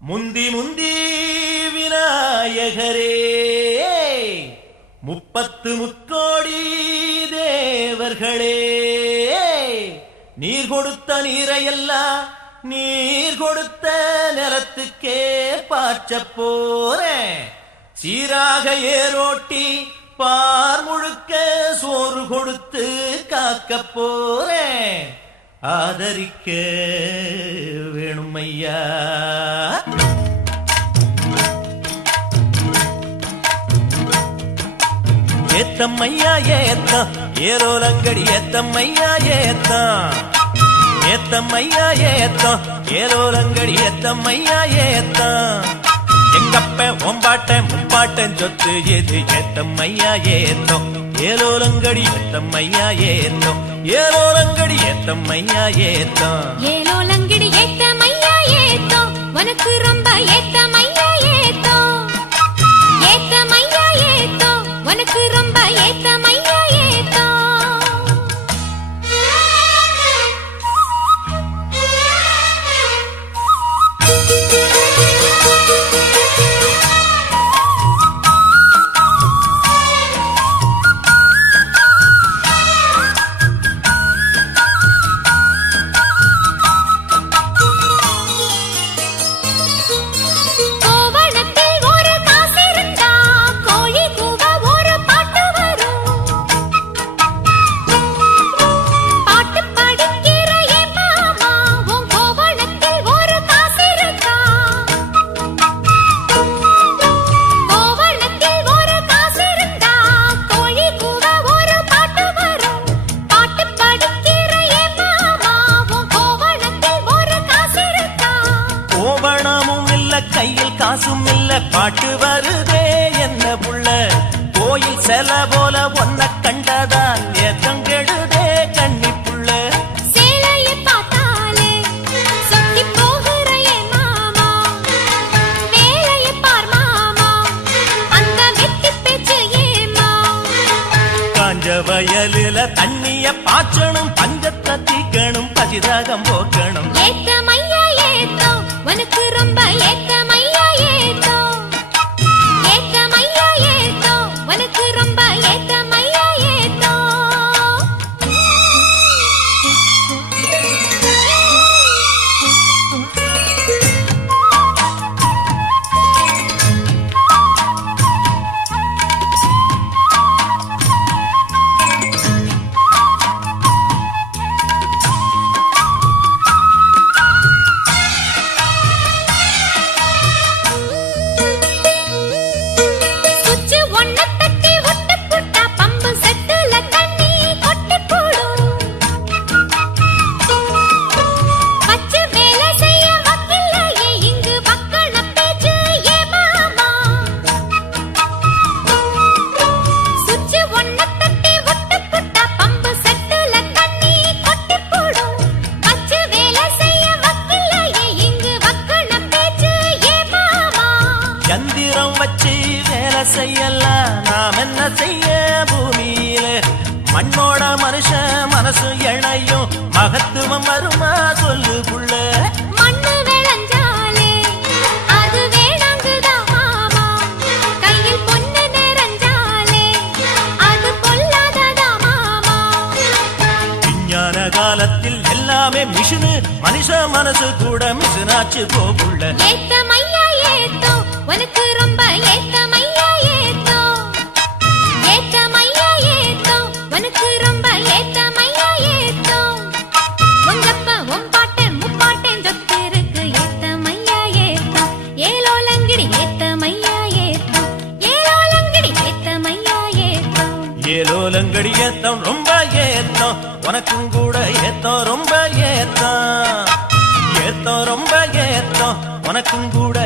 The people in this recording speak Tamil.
முந்தி முந்தி விநாயகரே முப்பத்து முக்கோடி தேவர்களே நீர் கொடுத்த நீரையெல்லாம் நீர் கொடுத்த நிலத்துக்கே பாய்ச்ச போறேன். சீராக ஏரோட்டி பார் முழுக்க சோறு கொடுத்து காக்க போறேன். ஆதரிக்க வேணும் ஐயா. ஏத்தம்மையா ஏத்தம் ஏரோலங்கடி ஏத்தம்மையா ஏத்தம் ஏத்தம்மையா ஏத்தம் ஏரோலங்கடி ஏத்தம்மையா ஏத்தம் எங்கப்ப ஒம்பாட்ட முப்பாட்டன் சொத்து எது ஏத்தம்மையா ஏத்தம் ஏலோலங்கடி ஏத்தம்மையா ஏத்தம் ஏலோலங்கடி ஏத்தம்மையா ஏத்தம் ஏலோலங்கடி ஏத்தம்மையா ஏத்தம் உனக்கு ரொம்ப ஏத்தம்மையா ஏத்தம் ஏத்தம்மையா ஏத்தம் உனக்கு ரொம்ப ஏத்தம்மையா ஏத்தம் கையில் காசும் இல்ல பாட்டு வருதே என்ன புள்ள கோயில் செல போல ஒன்ன கண்டதான் ஏத்தம் கெடுதே கண்ணி புள்ள சேலையை பார்த்தாலே சொக்கி போகிற என் மாமா வேலையை பார் மாமா அந்த வெட்டி பேச்சு ஏமா காஞ்ச வயலில தண்ணிய பாய்ச்சணும் பஞ்சத்தை தீக்கணும் பதிராகம் போக்கணும் ஏத்தமையா ஏத்தம் உனக்கு ரொம்ப ஏத்தமையா ஏத்தம் ஏத்தமையா ஏத்தம் உனக்கு ரொம்ப ஏத்தமையா ஏத்தம் யந்திரம் வச்சு வேலை செய்யலாம் நாம் என்ன செய்ய பூமியில மண்ணோட மனுஷன் மனசு இணையும் மகத்துவம் வருமா சொல்லு புள்ள மண்ணு விளைஞ்சாலே அது வேணாங்குதா மாமா கையில் பொண்ணு நிறைஞ்சாலே அது பொல்லாததா மாமா விஞ்ஞான காலத்தில் எல்லாமே மிஷினு மனுஷ மனசு கூட மிஷினாச்சு போகுள்ள ஏத்தமையா ஏத்தம் உனக்கு ரொம்ப ஏத்தமையா ஏத்தம் ஏத்தமையா ஏத்தம் உனக்கு ரொம்ப ஏத்தமையா ஏத்தம் உங்கப்ப உம்பாட்டன் முப்பாட்டன் சொத்து இருக்கு ஏத்தமையா ஏத்தம் ஏலோலங்கடி ஏத்தமையா ஏத்தம் ஏலோலங்கடி ஏத்தமையா ஏத்தம் ஏலோலங்கடி ஏத்தம் ரொம்ப ஏத்தம் உனக்கும் கூட ஏத்தம் ரொம்ப ஏத்தம் ஏத்தம் ரொம்ப ஏத்தம் உனக்கும் கூட